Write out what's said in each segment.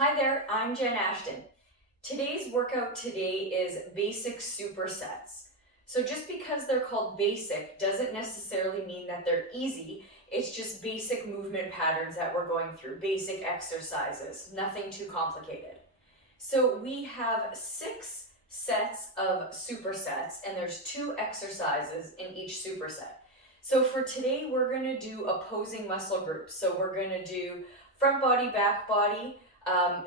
Hi there, I'm Jen Ashton. Today's workout today is basic supersets. So just because they're called basic doesn't necessarily mean that they're easy. It's just basic movement patterns that we're going through, basic exercises, nothing too complicated. So we have 6 sets of supersets and there's 2 exercises in each superset. So for today, we're going to do opposing muscle groups. So we're going to do front body, back body,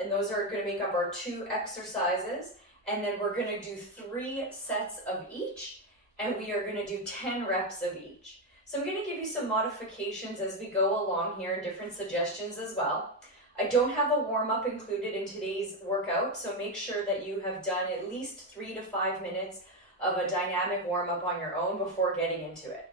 and those are going to make up our 2 exercises. And then we're going to do 3 sets of each, and we are going to do 10 reps of each. So I'm going to give you some modifications as we go along here and different suggestions as well. I don't have a warm-up included in today's workout, so make sure that you have done at least 3 to 5 minutes of a dynamic warm-up on your own before getting into it.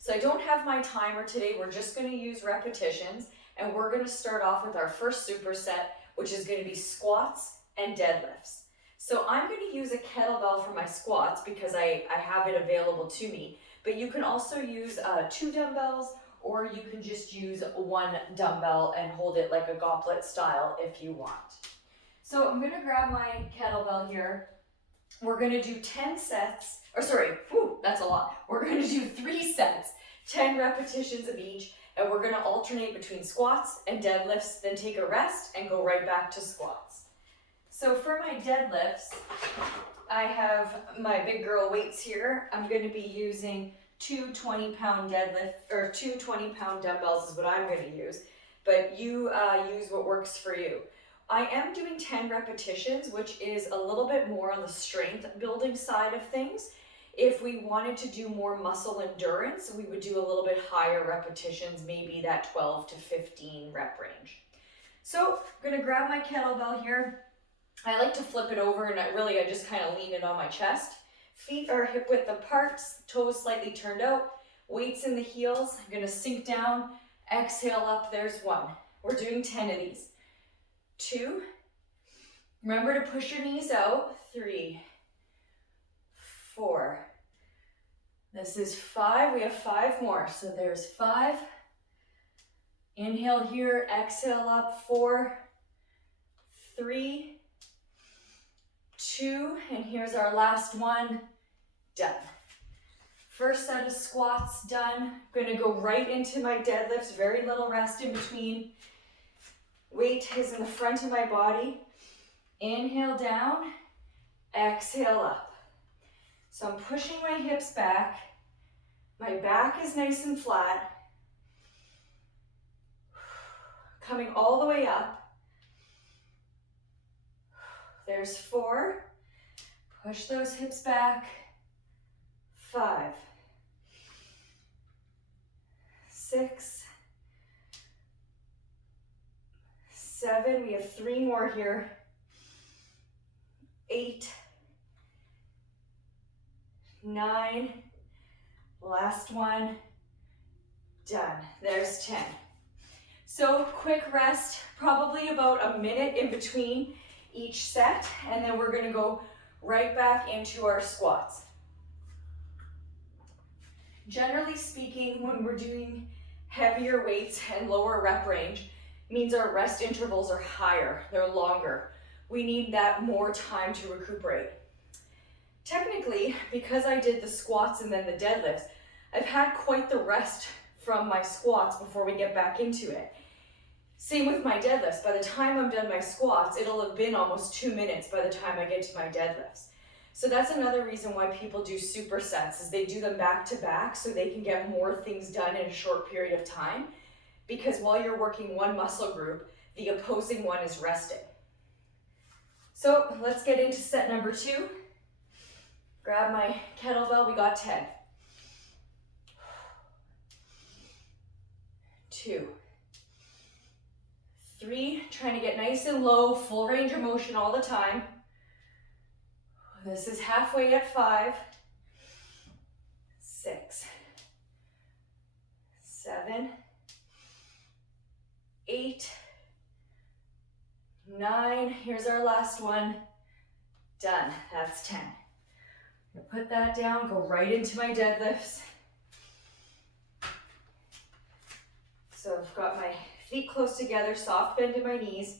So I don't have my timer today, we're just going to use repetitions, and we're going to start off with our first superset, which is going to be squats and deadlifts. So I'm going to use a kettlebell for my squats because I have it available to me, but you can also use 2 dumbbells, or you can just use 1 dumbbell and hold it like a goblet style if you want. So I'm going to grab my kettlebell here. We're going to do 10 sets, that's a lot. We're going to do 3 sets, 10 repetitions of each, and we're going to alternate between squats and deadlifts, then take a rest and go right back to squats. So for my deadlifts, I have my Bicurl weights here. I'm going to be using 2 20-pound dumbbells is what I'm going to use, but you use what works for you. I am doing 10 repetitions, which is a little bit more on the strength building side of things. If we wanted to do more muscle endurance, we would do a little bit higher repetitions, maybe that 12 to 15 rep range. So I'm going to grab my kettlebell here. I like to flip it over and I just kind of lean it on my chest. Feet are hip width apart, toes slightly turned out, weights in the heels. I'm going to sink down, exhale up, there's 1. We're doing 10 of these. 2, remember to push your knees out. 3, 4, this is 5, we have 5 more, so there's 5, inhale here, exhale up, 4, 3, 2, and here's our last one, done. First set of squats done. I'm going to go right into my deadlifts, very little rest in between. Weight is in the front of my body. Inhale down, exhale up. So I'm pushing my hips back. My back is nice and flat. Coming all the way up. There's 4. Push those hips back. 5, 6, 7, we have 3 more here. 8, 9, last one, done. There's 10. So quick rest, probably about a minute in between each set, and then we're gonna go right back into our squats. Generally speaking, when we're doing heavier weights and lower rep range, means our rest intervals are higher, they're longer. We need that more time to recuperate. Technically, because I did the squats and then the deadlifts, I've had quite the rest from my squats before we get back into it. Same with my deadlifts. By the time I'm done my squats, it'll have been almost 2 minutes by the time I get to my deadlifts. So that's another reason why people do supersets, is they do them back to back so they can get more things done in a short period of time. Because while you're working one muscle group, the opposing one is resting. So let's get into set number 2. Grab my kettlebell, we got 10. 2, 3, trying to get nice and low, full range of motion all the time. This is halfway at 5, 6, 7, 8, 9, here's our last one, done, that's 10. I'm gonna put that down, go right into my deadlifts. So I've got my feet close together, soft bend in my knees,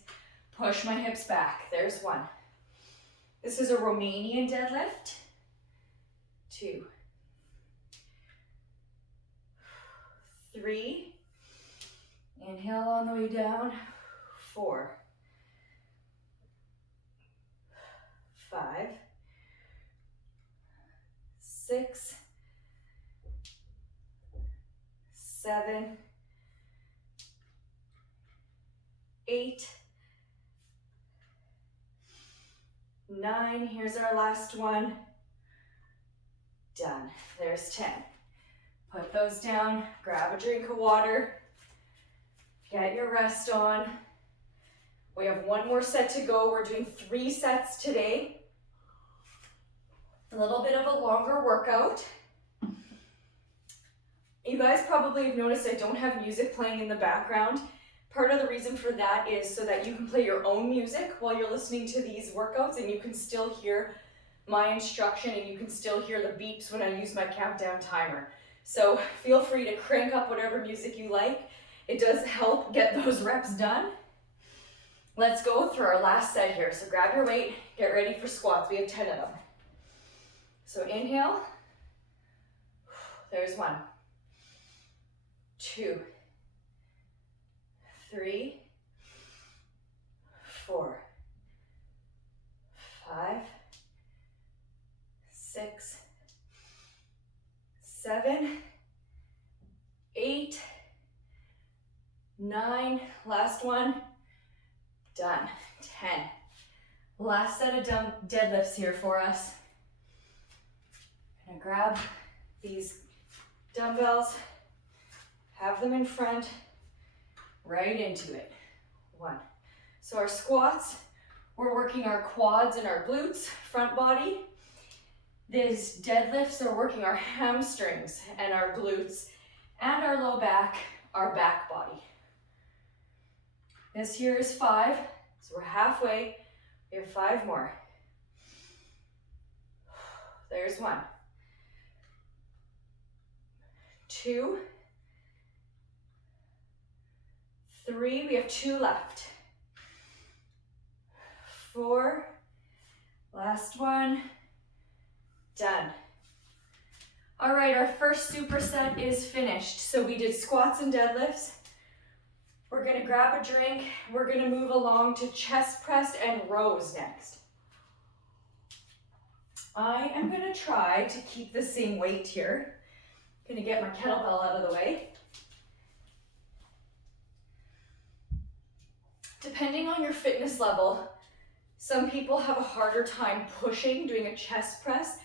Push my hips back. There's one. This is a Romanian deadlift. 2, 3. Inhale on the way down. 4, 5, 6, 7, 8, 9. Here's our last one. Done. There's 10. Put those down, grab a drink of water, get your rest on. We have one more set to go. We're doing 3 sets today. A little bit of a longer workout. You guys probably have noticed I don't have music playing in the background. Part of the reason for that is so that you can play your own music while you're listening to these workouts, and you can still hear my instruction and you can still hear the beeps when I use my countdown timer. So feel free to crank up whatever music you like. It does help get those reps done. Let's go through our last set here. So grab your weight, get ready for squats. We have 10 of them. So inhale. There's 1, 2, 3, 4, 5, 6, 7, 8, 9. Last one. Done. 10. Last set of deadlifts here for us. I'm gonna grab these dumbbells, have them in front, right into it. 1. So our squats, we're working our quads and our glutes, front body. These deadlifts are working our hamstrings and our glutes and our low back, our back body. This here is 5, so we're halfway. We have 5 more. There's 1, 2, 3, we have 2 left. 4, last one, done. All right, our first superset is finished. So we did squats and deadlifts. We're gonna grab a drink. We're gonna move along to chest press and rows next. I am gonna try to keep the same weight here. Gonna get my kettlebell out of the way. Depending on your fitness level, some people have a harder time pushing, doing a chest press,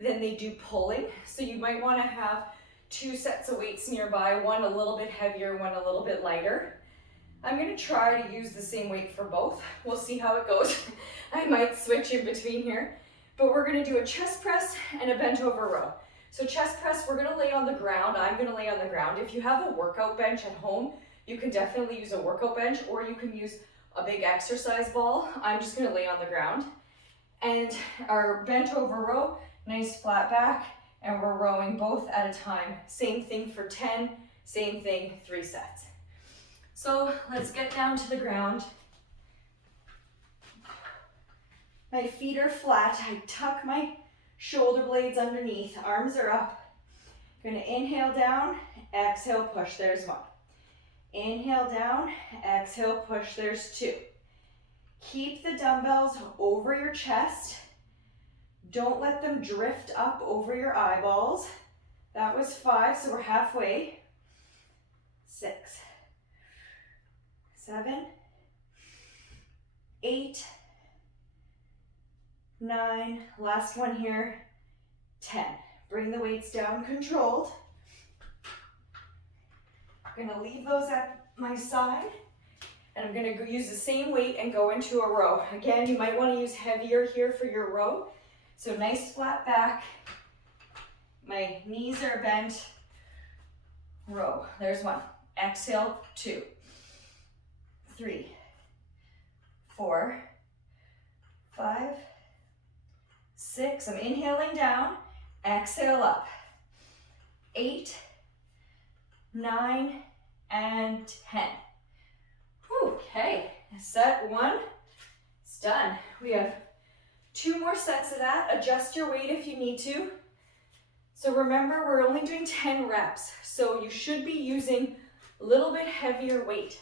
than they do pulling. So you might want to have 2 sets of weights nearby, one a little bit heavier, one a little bit lighter. I'm going to try to use the same weight for both. We'll see how it goes. I might switch in between here, but we're going to do a chest press and a bent over row. So chest press, we're going to lay on the ground. I'm going to lay on the ground. If you have a workout bench at home, you can definitely use a workout bench, or you can use a big exercise ball. I'm just going to lay on the ground. And our bent over row, nice flat back, and we're rowing both at a time. Same thing for 10, same thing, 3 sets. So let's get down to the ground. My feet are flat. I tuck my shoulder blades underneath. Arms are up. I'm gonna inhale down, exhale, push. There's 1. Inhale down, exhale, push. There's 2. Keep the dumbbells over your chest. Don't let them drift up over your eyeballs. That was 5, so we're halfway. 6, 7, 8, 9, last one here, 10. Bring the weights down, controlled. I'm gonna leave those at my side, and I'm gonna use the same weight and go into a row. Again, you might wanna use heavier here for your row. So nice flat back, my knees are bent, row. There's 1, exhale, 2, 3, 4, 5, 6, I'm inhaling down, exhale up, 8, 9, and 10. Okay, set 1, It's done. We have 2 more sets of that. Adjust your weight if you need to. So remember, we're only doing 10 reps, so you should be using a little bit heavier weight.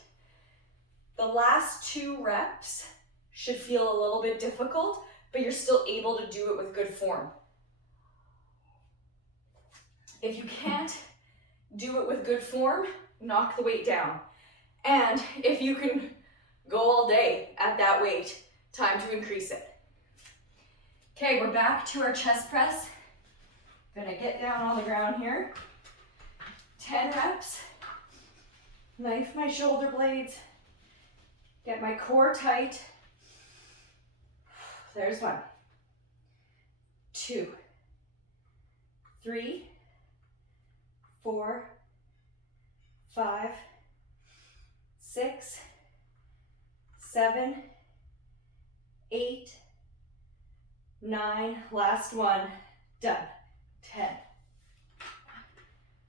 The last 2 reps should feel a little bit difficult, but you're still able to do it with good form. If you can't do it with good form, knock the weight down. And if you can go all day at that weight, time to increase it. Okay, we're back to our chest press. Gonna get down on the ground here. 10 reps. Knife my shoulder blades. Get my core tight. There's 1, 2, 3, 4, 5, 6, 7, 8, 9, last one, done. 10.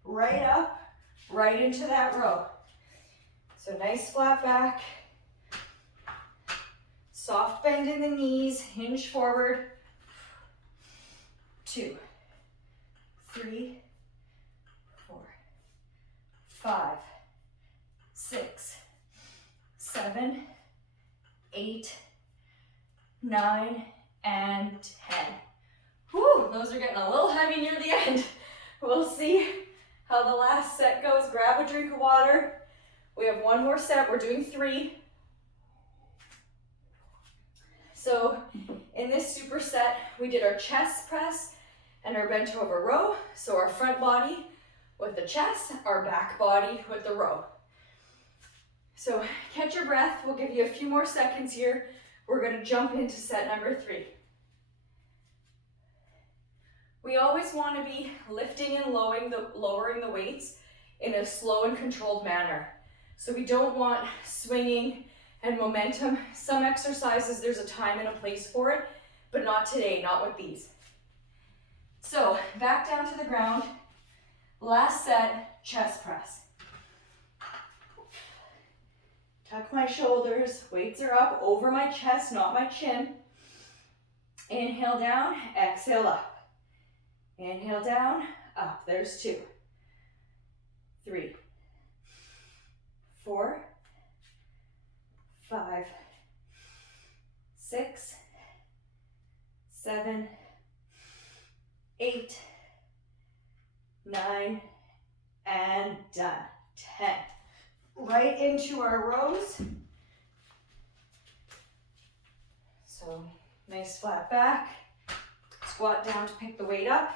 Right up, right into that row. So nice flat back, soft bend in the knees, hinge forward. 2, 3, 4, 5, 6, 7, 8, 9, and 10. Whew, those are getting a little heavy near the end. We'll see how the last set goes. Grab a drink of water. We have 1 more set. We're doing 3. So in this superset, we did our chest press and our bent over row. So our front body with the chest, our back body with the row. So catch your breath. We'll give you a few more seconds here. We're going to jump into set number 3. We always want to be lifting and lowering the weights in a slow and controlled manner. So we don't want swinging and momentum. Some exercises, there's a time and a place for it, but not today, not with these. So back down to the ground. Last set, chest press. Tuck my shoulders, weights are up over my chest, not my chin. Inhale down, exhale up. Inhale down, up. There's 2, 3, 4, 5, 6, 7, 8, 9, and done. 10. Right into our rows. So nice flat back. Squat down to pick the weight up.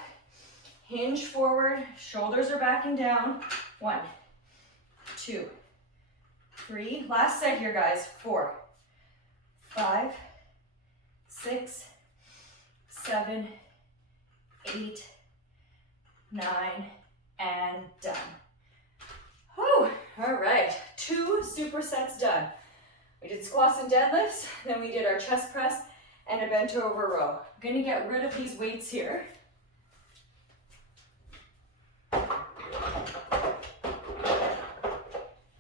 Hinge forward, shoulders are back and down. 1, 2, 3. Last set here, guys. 4, 5, 6, 7, 8, 9, and done. Whew. All right, 2 supersets done. We did squats and deadlifts, then we did our chest press and a bent over row. I'm gonna get rid of these weights here.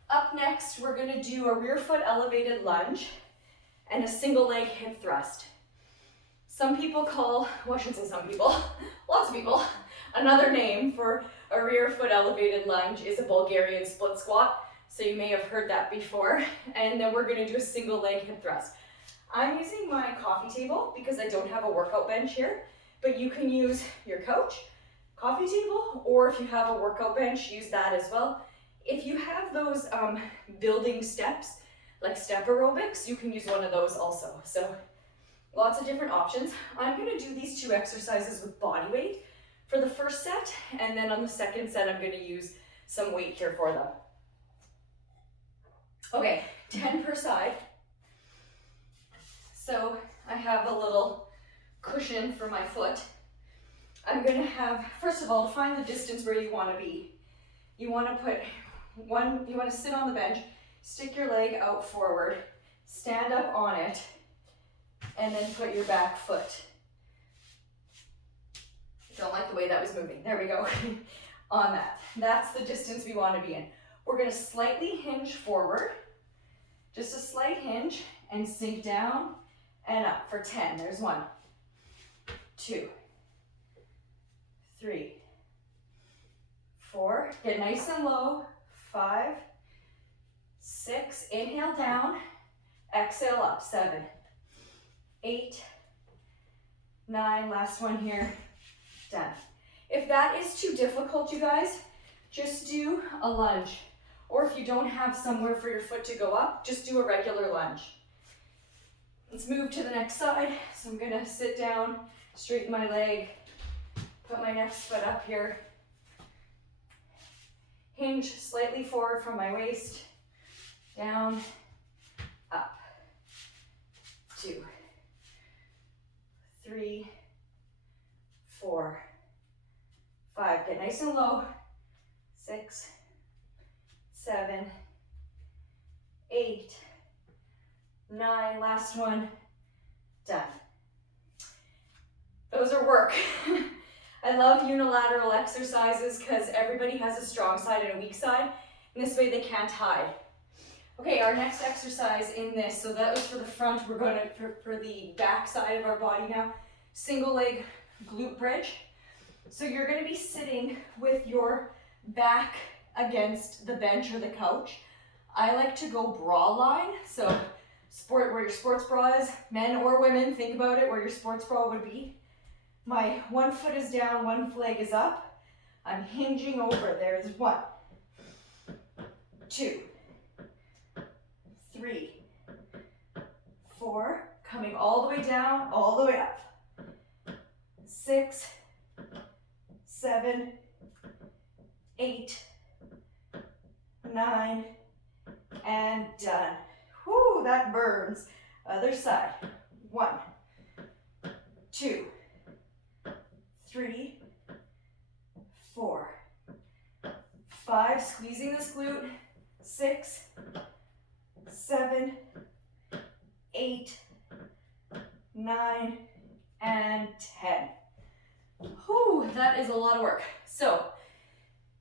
Up next, we're gonna do a rear foot elevated lunge and a single leg hip thrust. Some people call, well, I shouldn't say some people, lots of people, another name for a rear foot elevated lunge is a Bulgarian split squat. So you may have heard that before. And then we're gonna do a single leg hip thrust. I'm using my coffee table because I don't have a workout bench here, but you can use your couch, coffee table, or if you have a workout bench, use that as well. If you have those building steps, like step aerobics, you can use one of those also. So lots of different options. I'm gonna do these 2 exercises with body weight for the first set, and then on the second set, I'm gonna use some weight here for them. Okay, 10 per side. So I have a little cushion for my foot. I'm gonna have, first of all, to find the distance where you wanna be. You wanna sit on the bench, stick your leg out forward, stand up on it, and then put your back foot. Don't like the way that was moving. There we go. On that. That's the distance we want to be in. We're going to slightly hinge forward, just a slight hinge, and sink down and up for 10. There's 1, 2, 3, 4. Get nice and low. 5, 6. Inhale down. Exhale up. 7, 8, 9. Last one here. Done. If that is too difficult, you guys, just do a lunge. Or if you don't have somewhere for your foot to go up, just do a regular lunge. Let's move to the next side. So I'm gonna sit down, straighten my leg, put my next foot up here. Hinge slightly forward from my waist, down, up. 2, 3, 4, 5. Get nice and low. 6, 7, 8, 9. Last one. Done. Those are work. I love unilateral exercises because everybody has a strong side and a weak side, and this way they can't hide. Okay, our next exercise in this, so that was for the front, we're going to, for the back side of our body now, single leg glute bridge. So you're going to be sitting with your back against the bench or the couch. I like to go bra line, so where your sports bra is, men or women, think about it, where your sports bra would be. My one foot is down, one leg is up. I'm hinging over. There's 1, 2, 3, 4. Coming all the way down, all the way up. 6, 7, 8, 9, and done. Whoo, that burns. Other side. 1, 2, 3, 4, 5. Squeezing this glute. 6, 7, 8, 9, and 10. Whew, that is a lot of work. So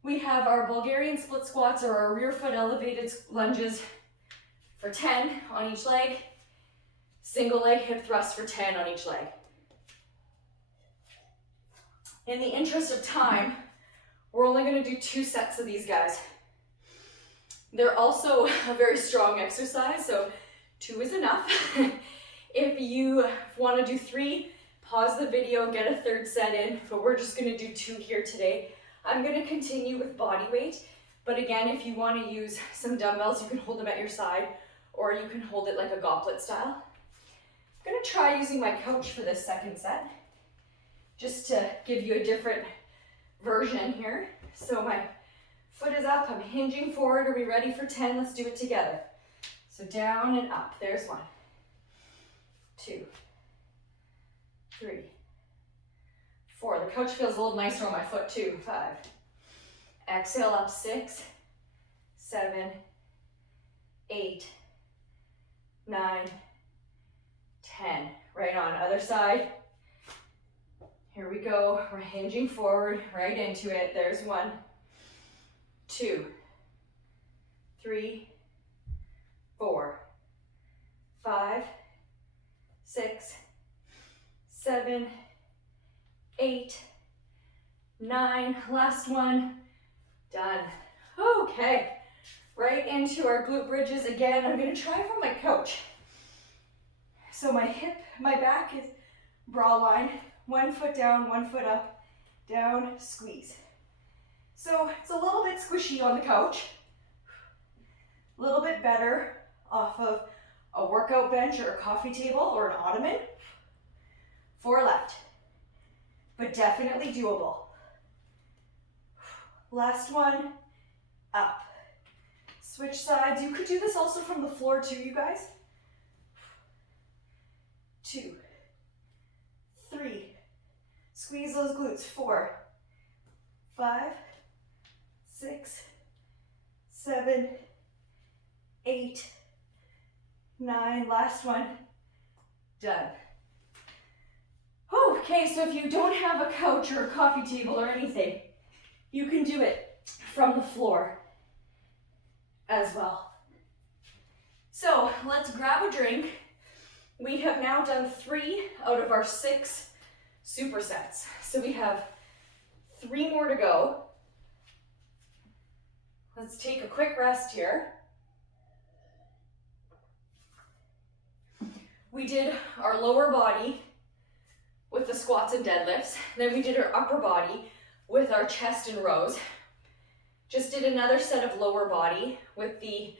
we have our Bulgarian split squats or our rear foot elevated lunges for 10 on each leg. Single leg hip thrust for 10 on each leg. In the interest of time, we're only going to do 2 sets of these guys. They're also a very strong exercise, so 2 is enough. If you want to do 3, pause the video, get a 3rd set in, but we're just going to do 2 here today. I'm going to continue with body weight, but again, if you want to use some dumbbells, you can hold them at your side, or you can hold it like a goblet style. I'm going to try using my couch for this 2nd set, just to give you a different version here. So my foot is up, I'm hinging forward. Are we ready for 10? Let's do it together. So down and up. There's 1, 2, 3, 4. The couch feels a little nicer on my foot too. 5. Exhale up. 6, 7, 8, 9, 10. Right on. Other side. Here we go. We're hinging forward, right into it. There's 1, 2, 3, 4, 5, 6, 7, 8, 9. Last one. Done. Okay. Right into our glute bridges again. I'm going to try from my couch. So my back is bra line. 1 foot down, 1 foot up, down, squeeze. So it's a little bit squishy on the couch. A little bit better off of a workout bench or a coffee table or an ottoman. 4 left, but definitely doable. Last one, up. Switch sides. You could do this also from the floor too, you guys. 2, 3, squeeze those glutes. 4, 5, 6, 7, 8, 9. Last one. Done. Okay, so if you don't have a couch or a coffee table or anything, you can do it from the floor as well. So let's grab a drink. We have now done 3 out of our 6 supersets. So we have 3 more to go. Let's take a quick rest here. We did our lower body with the squats and deadlifts. Then we did our upper body with our chest and rows. Just did another set of lower body with the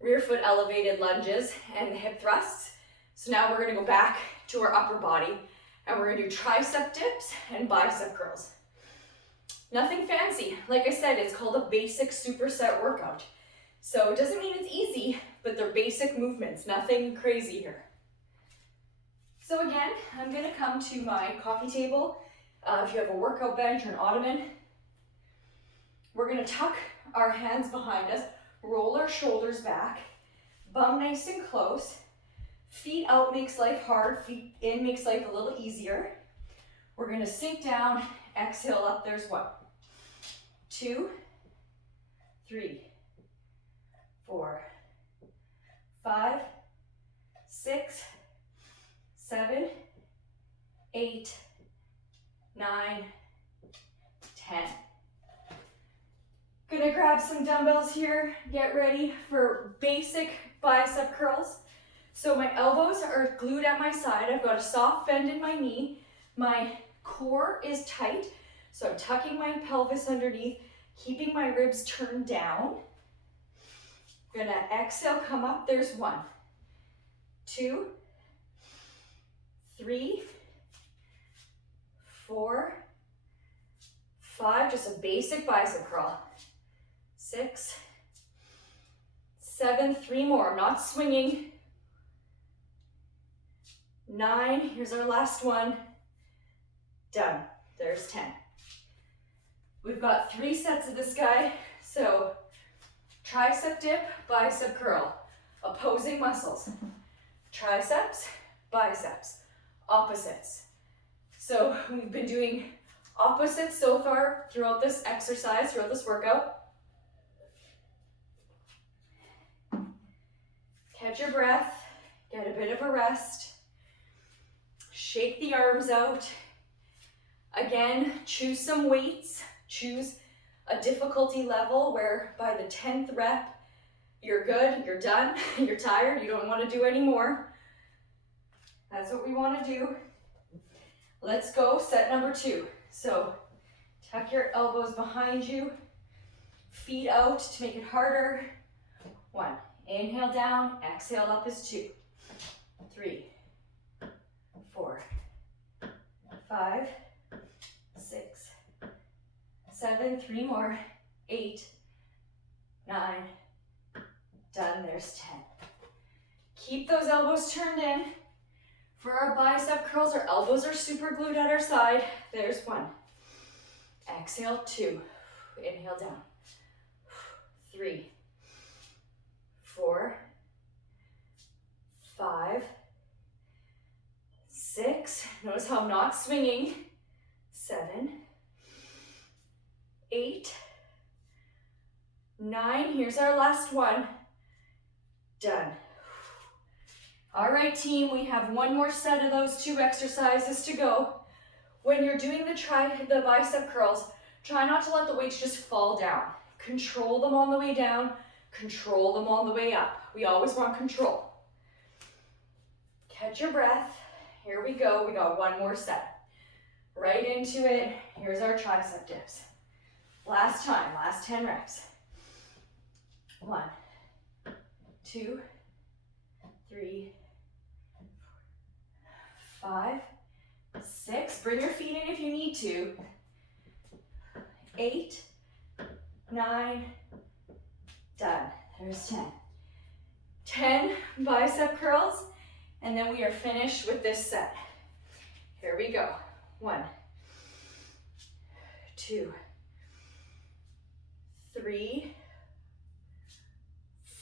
rear foot elevated lunges and the hip thrusts. So now we're gonna go back to our upper body and we're gonna do tricep dips and bicep curls. Nothing fancy. Like I said, it's called a basic superset workout. So it doesn't mean it's easy, but they're basic movements, nothing crazy here. So again, I'm gonna come to my coffee table. If you have a workout bench or an ottoman, we're gonna tuck our hands behind us, roll our shoulders back, bum nice and close. Feet out makes life hard, feet in makes life a little easier. We're gonna sink down, exhale up, there's 1, 2, 3, 4, 5, 6, 7, 8, 9, 10. Gonna grab some dumbbells here, get ready for basic bicep curls. So my elbows are glued at my side. I've got a soft bend in my knee. My core is tight, so I'm tucking my pelvis underneath, keeping my ribs turned down. Gonna exhale, come up, there's 1, 2, 3, 4, 5, just a basic bicep curl. 6, 7, 3 more, I'm not swinging. 9, here's our last one. Done, there's 10. We've got 3 sets of this guy. So tricep dip, bicep curl, opposing muscles. Triceps, biceps, opposites. So we've been doing opposites so far throughout this exercise, throughout this workout. Catch your breath, get a bit of a rest. Shake the arms out. Again, choose some weights. Choose a difficulty level where by the 10th rep, you're good, you're done, you're tired, you don't want to do any more. That's what we want to do. Let's go, set number 2. So tuck your elbows behind you, feet out to make it harder. 1, inhale down, exhale up is 2, 3, 4, 5, 6, 7, 3 more, 8, 9, done, there's 10. Keep those elbows turned in. For our bicep curls, our elbows are super glued at our side. There's 1. Exhale, 2. Inhale down. 3, 4, 5, 6. Notice how I'm not swinging. 7, 8, 9. Here's our last one. Done. All right, team, we have 1 more set of those 2 exercises to go. When you're doing the bicep curls, try not to let the weights just fall down. Control them on the way down, control them on the way up. We always want control. Catch your breath. Here we go. We got 1 more set. Right into it. Here's our tricep dips. Last time, last 10 reps. 1, 2, 3, 5, 6. Bring your feet in if you need to. 8, 9, done. There's 10. 10 bicep curls, and then we are finished with this set. Here we go. 1, 2, 3,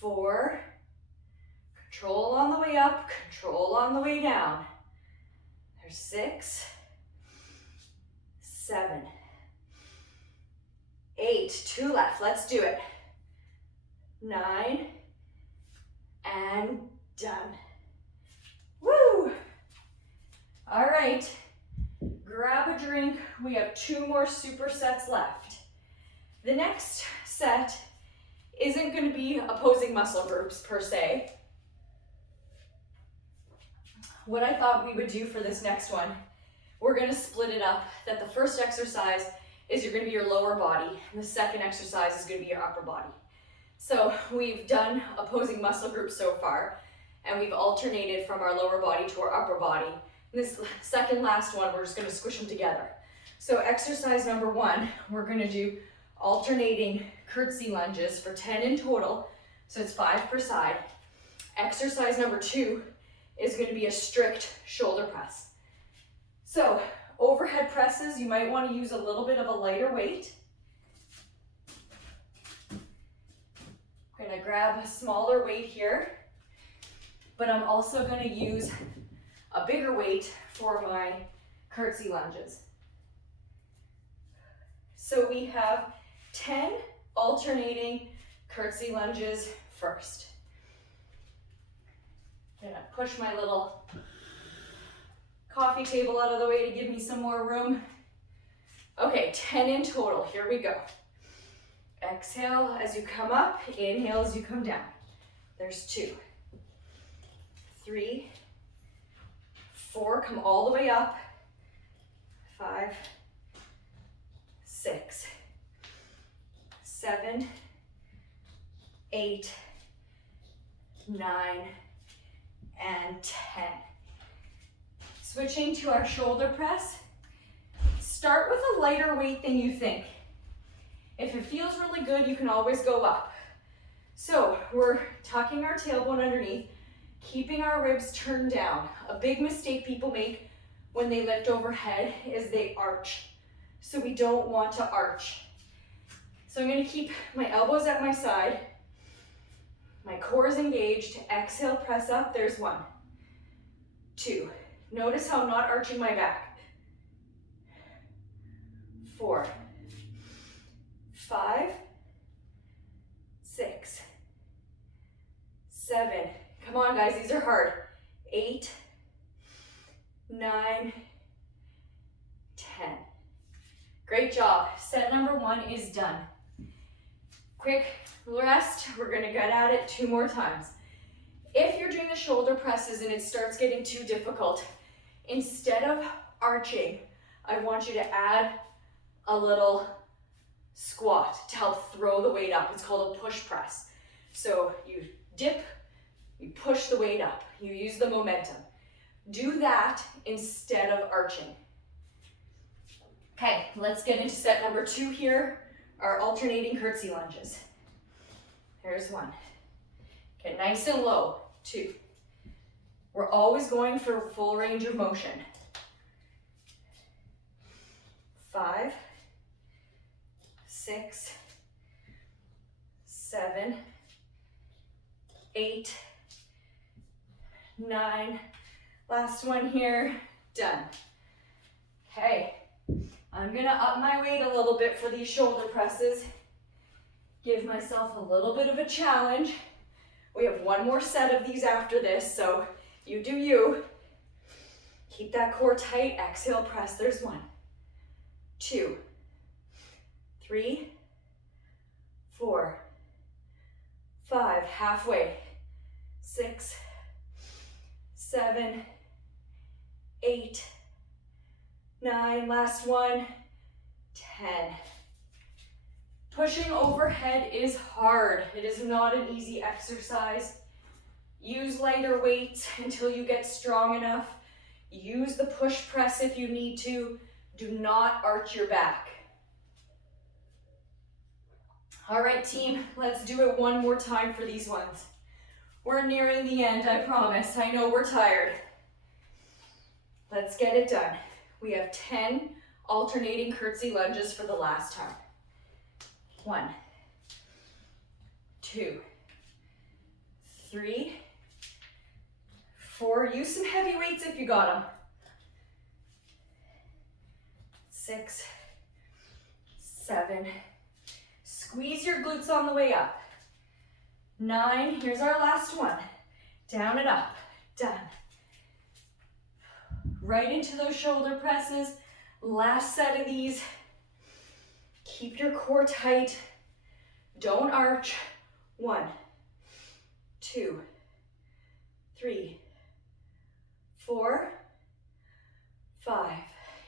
4. Control on the way up, control on the way down. There's 6, 7, 8. 2 left. Let's do it. 9, and done. Woo! All right, grab a drink. We have 2 more supersets left. The next set isn't going to be opposing muscle groups per se. What I thought we would do for this next one, we're going to split it up, that the first exercise is going to be your lower body, and the second exercise is going to be your upper body. So we've done opposing muscle groups so far, and we've alternated from our lower body to our upper body. And this second last one, we're just going to squish them together. So exercise number 1, we're going to do alternating curtsy lunges for 10 in total, so it's 5 per side. Exercise number 2 is going to be a strict shoulder press. So overhead presses, you might want to use a little bit of a lighter weight. I'm going to grab a smaller weight here, but I'm also going to use a bigger weight for my curtsy lunges. So we have 10 alternating curtsy lunges first. I'm gonna push my little coffee table out of the way to give me some more room. Okay, 10 in total, here we go. Exhale as you come up, inhale as you come down. There's 2, 3, 4, come all the way up, 5, 6, 7, 8, 9, and 10. Switching to our shoulder press, start with a lighter weight than you think. If it feels really good, you can always go up. So we're tucking our tailbone underneath, keeping our ribs turned down. A big mistake people make when they lift overhead is they arch. So we don't want to arch. So I'm going to keep my elbows at my side. My core is engaged. Exhale, press up. There's 1, 2. Notice how I'm not arching my back. 4, 5, 6, 7. Come on, guys, these are hard. 8, 9, 10. Great job. Set number 1 is done. Quick rest. We're going to get at it 2 more times. If you're doing the shoulder presses and it starts getting too difficult, instead of arching, I want you to add a little squat to help throw the weight up. It's called a push press. So you dip, you push the weight up, you use the momentum. Do that instead of arching. Okay, let's get into set number 2 here, our alternating curtsy lunges. There's 1. Get nice and low. 2. We're always going for full range of motion. 5, 6, 7, 8, 9. Last one here. Done. Okay. I'm gonna up my weight a little bit for these shoulder presses. Give myself a little bit of a challenge. We have 1 more set of these after this, so you do you. Keep that core tight. Exhale, press. There's 1, 2, 3, 4, 5. Halfway. 6, 7, 8, 9. Last one. 10. Pushing overhead is hard. It is not an easy exercise. Use lighter weights until you get strong enough. Use the push press if you need to. Do not arch your back. All right, team, let's do it 1 more time for these ones. We're nearing the end, I promise. I know we're tired. Let's get it done. We have 10 alternating curtsy lunges for the last time. 1, 2, 3, 4. Use some heavy weights if you got them. 6, 7. Squeeze your glutes on the way up. 9. Here's our last one. Down and up. Done. right into those shoulder presses. Last set of these. Keep your core tight. Don't arch. 1, 2, 3, 4, 5.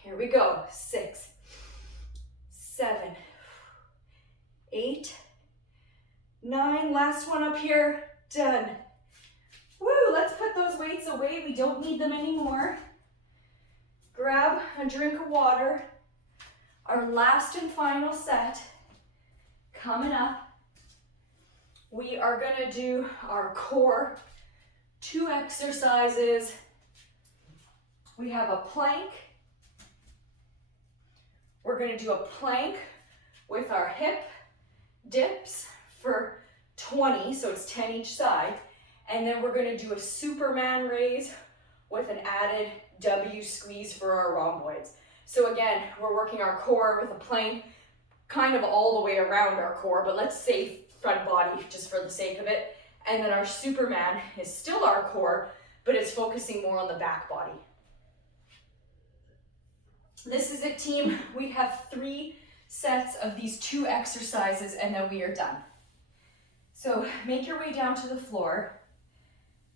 Here we go. 6, 7, 8, 9. Last one up here. Done. Woo, let's put those weights away. We don't need them anymore. Grab a drink of water. Our last and final set coming up. We are going to do our core 2 exercises. We have a plank. We're going to do a plank with our hip dips for 20, so it's 10 each side. And then we're going to do a Superman raise with an added W squeeze for our rhomboids. So again, we're working our core with a plank kind of all the way around our core, but let's say front body just for the sake of it. And then our Superman is still our core, but it's focusing more on the back body. This is it, team. We have 3 sets of these 2 exercises and then we are done. So make your way down to the floor.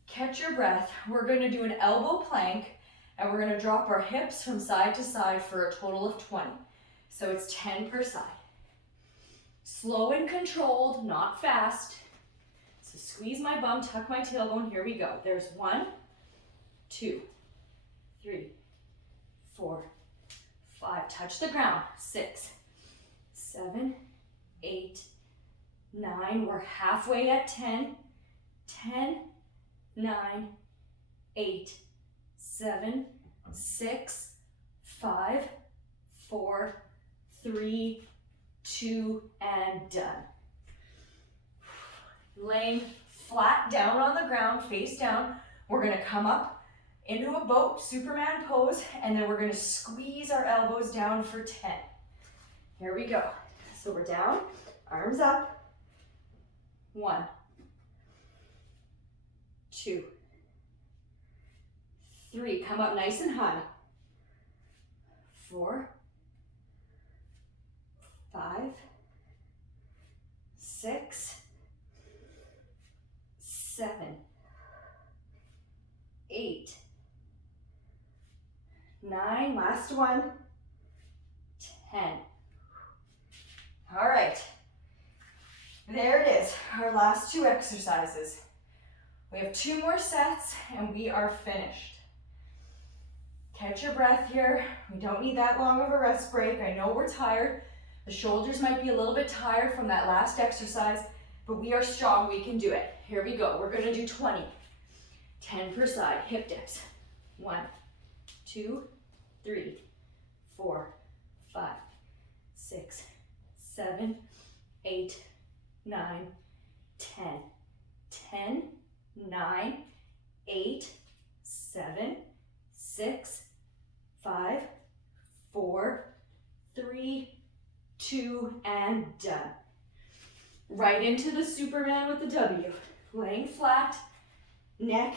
Catch your breath. We're going to do an elbow plank and we're going to drop our hips from side to side for a total of 20. So it's 10 per side. Slow and controlled, not fast. So squeeze my bum, tuck my tailbone. Here we go. There's 1, 2, 3, 4, 5. Touch the ground. 6, 7, 8, 9. We're halfway at 10. 10, 9, 8, 7, 6, 5, 4, 3, 2, and done. Laying flat down on the ground, face down. We're going to come up into a boat, Superman pose, and then we're going to squeeze our elbows down for 10. Here we go. So we're down, arms up. 1, 2, 3. Come up nice and high. 4, 5, 6, 7, 8, 9. Last one. 10. All right. There it is, our last 2 exercises. We have 2 more sets and we are finished. Catch your breath here. We don't need that long of a rest break. I know we're tired. The shoulders might be a little bit tired from that last exercise, but we are strong. We can do it. Here we go. We're going to do 20. 10 per side. Hip dips. 1, 2, 3, 4, 5, 6, 7, 8, 9, 10. 10, 9, 8, 7, 6, 5, 4, 3, 2, and done. Right into the Superman with the W. Laying flat, neck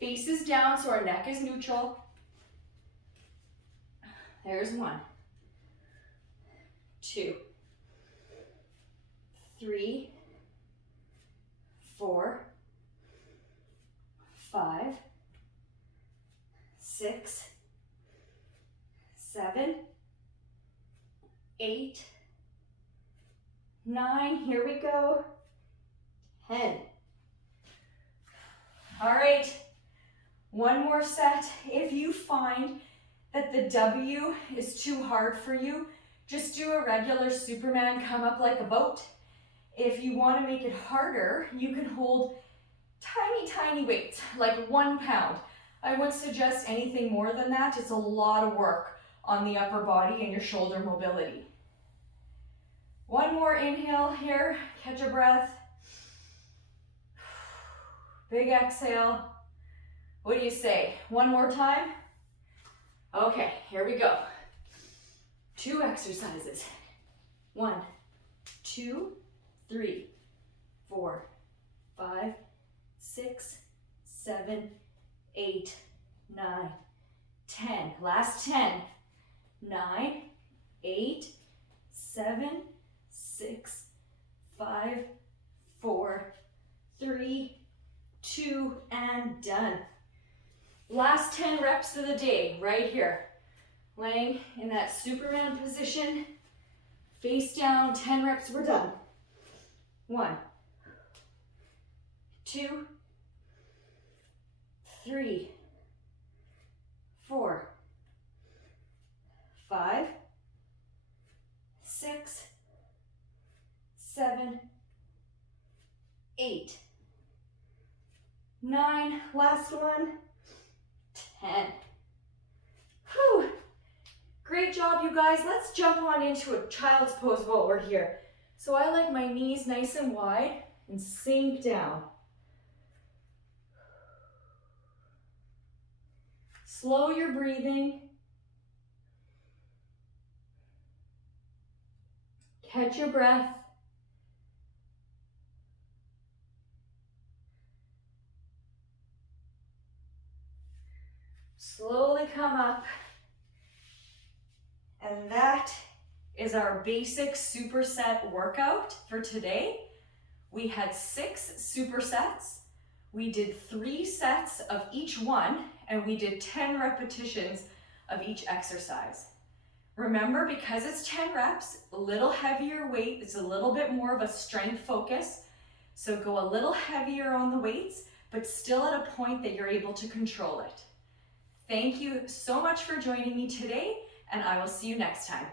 faces down so our neck is neutral. There's 1, 2, 3, 4, 5, 6, 7, 8, 9. Here we go. 10. All right. One more set. If you find that the W is too hard for you, just do a regular Superman come up like a boat. If you want to make it harder, you can hold tiny, tiny weights, like 1 pound. I wouldn't suggest anything more than that. It's a lot of work on the upper body and your shoulder mobility. One more inhale here. Catch your breath. Big exhale. What do you say? One more time? Okay, here we go. 2 exercises. 1, 2, 3, 4, 5, 6, 7, 8, 9, 10. Last 10. 9, 8, 7, 6, 5, 4, 3, 2, and done. Last 10 reps of the day, right here. Laying in that Superman position, face down, 10 reps, we're done. 1, 2, 3, 4, 5, 6, 7, 8, 9, last one, 10. Whew. Great job, you guys. Let's jump on into a child's pose while we're here. So I like my knees nice and wide and sink down. Slow your breathing. Catch your breath. Slowly come up. And that is our basic superset workout for today. We had 6 supersets. We did 3 sets of each one, and we did 10 repetitions of each exercise. Remember, because it's 10 reps, a little heavier weight, it's a little bit more of a strength focus. So go a little heavier on the weights, but still at a point that you're able to control it. Thank you so much for joining me today, and I will see you next time.